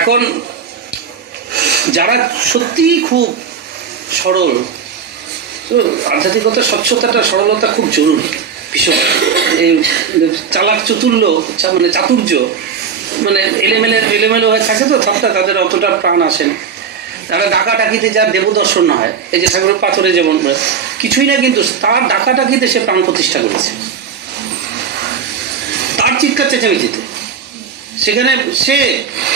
এখন যারা সত্যিই খুব সরল, তো আধ্যাত্মিকতা, স্বচ্ছতাটা, সরলতা খুব জরুরি ভীষণ। এই চালাক চতুর্য মানে চাতুর্য মানে এলেমেলো হয়ে থাকে তো থাকতে তাদের অতটা প্রাণ আসে না। তারা ডাকাডাকিতে যার দেবদর্শন না হয়, এই যে ঠাকুরের পাথরে যেমন কিছুই না, কিন্তু তার ডাকাডাকিতে সে প্রাণ প্রতিষ্ঠা করেছে, তার চিৎকার চেঁচামেচিতে। সেখানে সে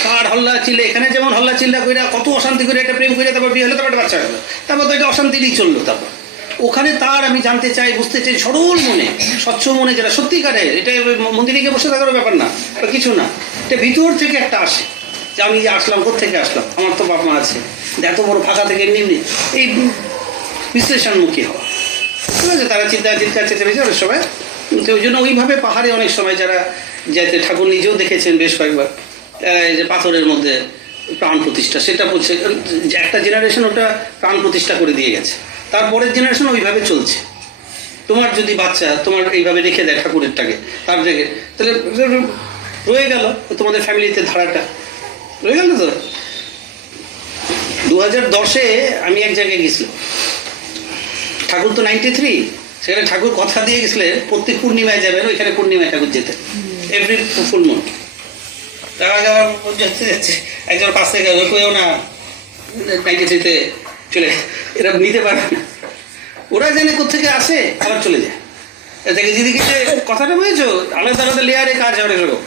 তার হল্লা চিল্লে, এখানে যেমন হল্লা চিল্লা করে কত অশান্তি করে একটা প্রেম করে তারপর বিয়ে হলো, তারপর একটা বাচ্চা হলো, তারপর তো এটা অশান্তিরই চললো। তারপর ওখানে তার, আমি জানতে চাই, বুঝতে চাই, সরল মনে, স্বচ্ছ মনে যারা সত্যিকারের, এটা মন্দিরে গিয়ে বসে থাকার ব্যাপার না বা কিছু না, এটা ভিতর থেকে একটা আসে যে আমি যে আসলাম, কোত্থেকে আসলাম, আমার তো বাপ মা আছে, এত বড় ফাঁকা থেকে এমনি এই বিশ্লেষণমুখী হওয়া, ঠিক আছে। তারা চিন্তা চেঁচেমেচে অনেক সময়, তো ওই জন্য ওইভাবে পাহাড়ে অনেক সময় যারা যাইতে, ঠাকুর নিজেও দেখেছেন বেশ কয়েকবার, যে পাথরের মধ্যে প্রাণ প্রতিষ্ঠা, সেটা বলছে যে একটা জেনারেশন ওটা প্রাণ প্রতিষ্ঠা করে দিয়ে গেছে, তারপরের জেনারেশন ওইভাবে চলছে। তোমার যদি বাচ্চা তোমার এইভাবে রেখে দেয় ঠাকুরেরটাকে, তার থেকে তাহলে রয়ে গেল তোমাদের ফ্যামিলিতে, ধারাটা রয়ে গেল। তো 2010-এ আমি এক জায়গায় গেছিলাম, ঠাকুর তো 93, সেখানে ঠাকুর কথা দিয়ে গেছিলেন প্রত্যেক পূর্ণিমায় যাবেন, ওইখানে পূর্ণিমায় ঠাকুর যেতেন, এভরি ফুল মুন। যাচ্ছে একজন পাশ থেকে কেউ না 93-তে চলে, এরা নিতে পারে না, ওরা জানে কোথেকে আসে আবার চলে যায়। দেখে দিদিকে কথাটা বুঝেছো, আলাদা আলাদা লেয়ারে কাজ হয় এরকম।